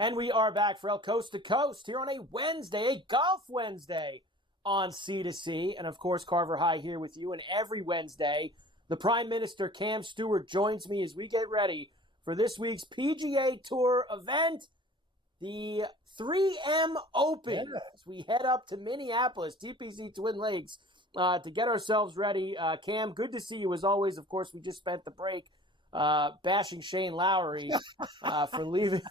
And we are back for El Coast to Coast here on a Wednesday, a Golf Wednesday on C2C. And, of course, Carver High here with you. And every Wednesday, the Prime Minister, Cam Stewart, joins me as we get ready for this week's PGA Tour event, the 3M Open. Yeah. As we head up to Minneapolis, TPC Twin Lakes, to get ourselves ready. Cam, good to see you as always. Of course, we just spent the break bashing Shane Lowry for leaving.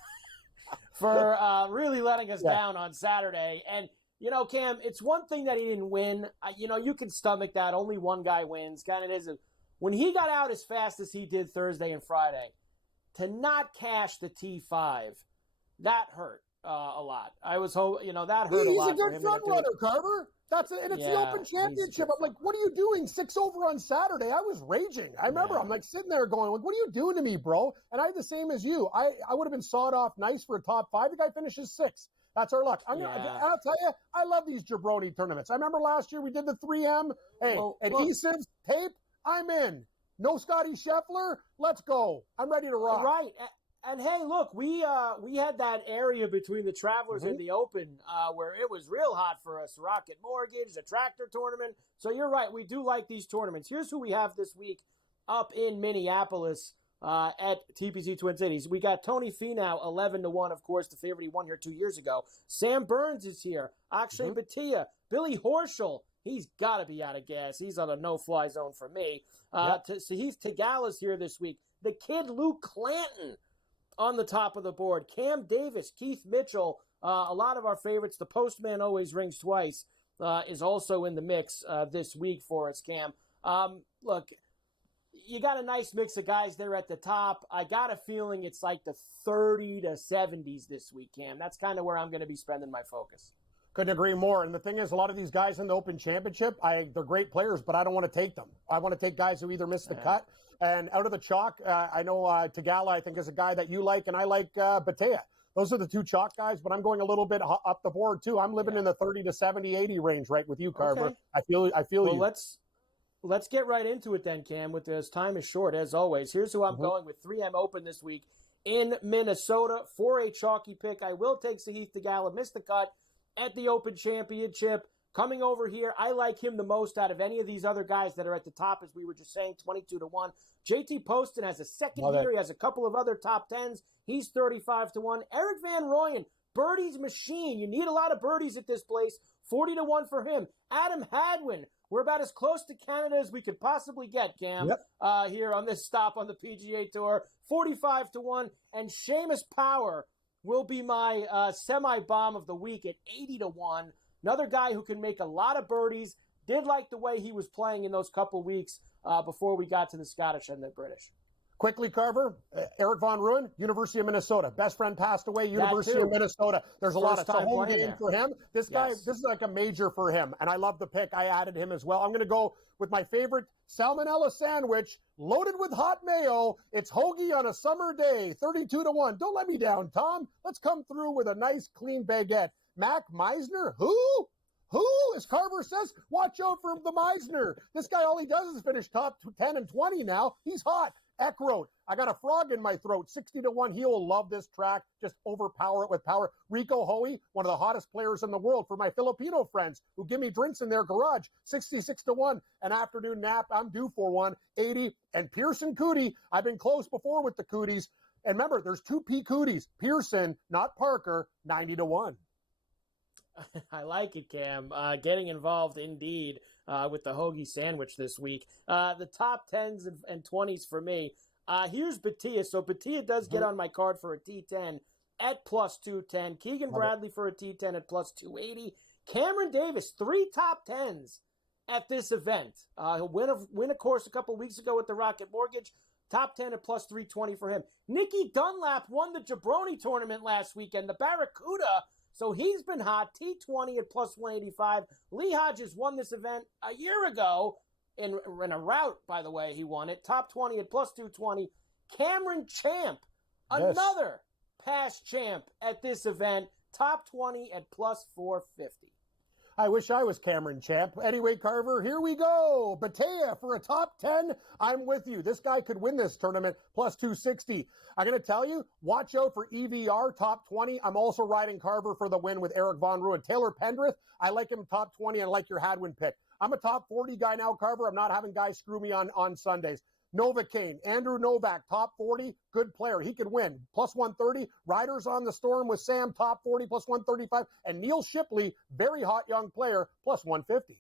For really letting us down on Saturday. And, you know, Cam, it's one thing that he didn't win. You can stomach that. Only one guy wins. Kind of is. When he got out as fast as he did Thursday and Friday, to not cash the T5, that hurt a lot. I was hoping, that hurt a lot. He's a good front runner, Carver. It's the Open Championship. I'm like, what are you doing? 6 over on Saturday. I was raging. I remember I'm like sitting there going, like, what are you doing to me, bro? And I had the same as you. I would have been sawed off nice for a top 5. The guy finishes 6th. That's our luck. I'll tell you, I love these jabroni tournaments. I remember last year we did the 3M. Hey, adhesives, tape, I'm in. No Scotty Scheffler, let's go. I'm ready to rock. Right. And hey, look, we had that area between the Travelers and the Open where it was real hot for us. Rocket Mortgage, the tractor tournament. So you're right, we do like these tournaments. Here's who we have this week up in Minneapolis at TPC Twin Cities. We got Tony Finau, 11-1, of course, the favorite. He won here 2 years ago. Sam Burns is here. Akshay Bhatia, Billy Horschel. He's got to be out of gas. He's on a no-fly zone for me. Sahith Degala's here this week. The kid Luke Clanton on the top of the board. Cam Davis, Keith Mitchell, a lot of our favorites. The postman always rings twice, is also in the mix this week for us, Cam. Look, you got a nice mix of guys there at the top. I got a feeling it's like the 30 to 70s this week, Cam. That's kind of where I'm going to be spending my focus. Couldn't agree more. And the thing is, a lot of these guys in the Open Championship, they're great players, but I don't want to take them. I want to take guys who either miss the cut. And out of the chalk, I know Degala, I think, is a guy that you like, and I like Bhatia. Those are the two chalk guys, but I'm going a little bit up the board, too. I'm living in the 30 to 70, 80 range right with you, Carver. Okay. I feel you. Let's get right into it then, Cam, with this. Time is short, as always. Here's who I'm going with 3M Open this week in Minnesota for a chalky pick. I will take Sahith Degala, missed the cut at the Open Championship. Coming over here, I like him the most out of any of these other guys that are at the top, as we were just saying, 22-1. JT Poston has a second year. He has a couple of other top 10s. He's 35-1. Eric Van Royen, birdies machine. You need a lot of birdies at this place. 40-1 for him. Adam Hadwin, we're about as close to Canada as we could possibly get, Cam, here on this stop on the PGA Tour. 45-1. And Seamus Power will be my semi-bomb of the week at 80-1. Another guy who can make a lot of birdies. Did like the way he was playing in those couple weeks before we got to the Scottish and the British. Quickly, Carver, Eric Van Rooyen, University of Minnesota. Best friend passed away, University of Minnesota. There's a lot of home game for him. This guy, this is like a major for him, and I love the pick. I added him as well. I'm going to go with my favorite salmonella sandwich, loaded with hot mayo. It's hoagie on a summer day, 32-1. Don't let me down, Tom. Let's come through with a nice, clean baguette. Mac Meisner, who? Who? As Carver says, watch out for the Meisner. This guy, all he does is finish top 10 and 20 now. He's hot. Eckroat, I got a frog in my throat, 60-1. He'll love this track. Just overpower it with power. Rico Hoey, one of the hottest players in the world for my Filipino friends who give me drinks in their garage, 66-1. An afternoon nap, I'm due for one, 80. And Pearson Cootie, I've been close before with the Cooties. And remember, there's two P. Cooties. Pearson, not Parker, 90-1. I like it, Cam. Getting involved indeed with the hoagie sandwich this week. The top 10s and 20s for me. Here's Bhatia. So Bhatia does get on my card for a T10 at plus 210. Keegan Bradley for a T10 at plus 280. Cameron Davis, 3 top 10s at this event. He'll win, of course, a couple weeks ago with the Rocket Mortgage. Top 10 at plus 320 for him. Nicky Dunlap won the Jabroni tournament last weekend. The Barracuda. So he's been hot, T20 at plus 185. Lee Hodges won this event a year ago in a rout, by the way, he won it. Top 20 at plus 220. Cameron Champ, another past champ at this event, top 20 at plus 450. I wish I was Cameron Champ. Anyway, Carver, here we go. Batea for a top 10. I'm with you. This guy could win this tournament, plus 260. I'm going to tell you, watch out for EVR, top 20. I'm also riding Carver for the win with Eric Von Ruin. Taylor Pendrith, I like him top 20. I like your Hadwin pick. I'm a top 40 guy now, Carver. I'm not having guys screw me on Sundays. Novocaine, Andrew Novak, top 40, good player. He could win. Plus 130. Riders on the Storm with Sam, top 40, plus 135. And Neil Shipley, very hot young player, plus 150.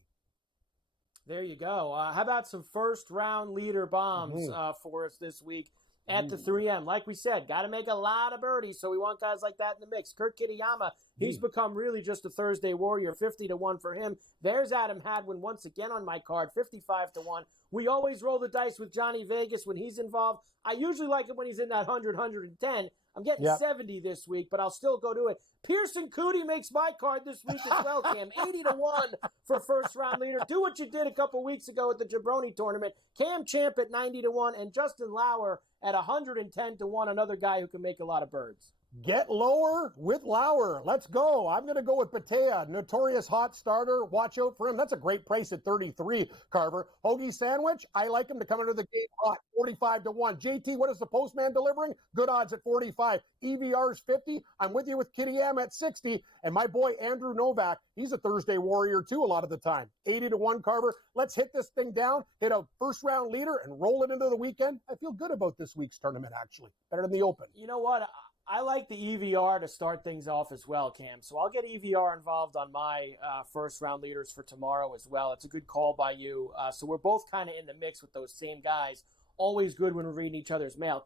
There you go. How about some first-round leader bombs for us this week at the 3M? Like we said, got to make a lot of birdies, so we want guys like that in the mix. Kurt Kitayama, he's become really just a Thursday warrior, 50-1 for him. There's Adam Hadwin once again on my card, 55-1. We always roll the dice with Johnny Vegas when he's involved. I usually like it when he's in that 100, 110. I'm getting 70 this week, but I'll still go to it. Pearson Cootie makes my card this week as well, Cam. 80-1 for first-round leader. Do what you did a couple weeks ago at the Jabroni tournament. Cam Champ at 90-1 and Justin Lauer at 110-1, another guy who can make a lot of birds. Get lower with Lauer. Let's go. I'm going to go with Batea, notorious hot starter. Watch out for him. That's a great price at 33, Carver. Hoagie Sandwich, I like him to come into the gate hot, 45-1. JT, what is the postman delivering? Good odds at 45. EVR's 50. I'm with you with Kitayama at 60. And my boy Andrew Novak, he's a Thursday warrior too a lot of the time. 80-1, Carver. Let's hit this thing down, hit a first-round leader, and roll it into the weekend. I feel good about this week's tournament, actually. Better than the Open. You know what? I like the EVR to start things off as well, Cam. So I'll get EVR involved on my first-round leaders for tomorrow as well. It's a good call by you. So we're both kind of in the mix with those same guys. Always good when we're reading each other's mail.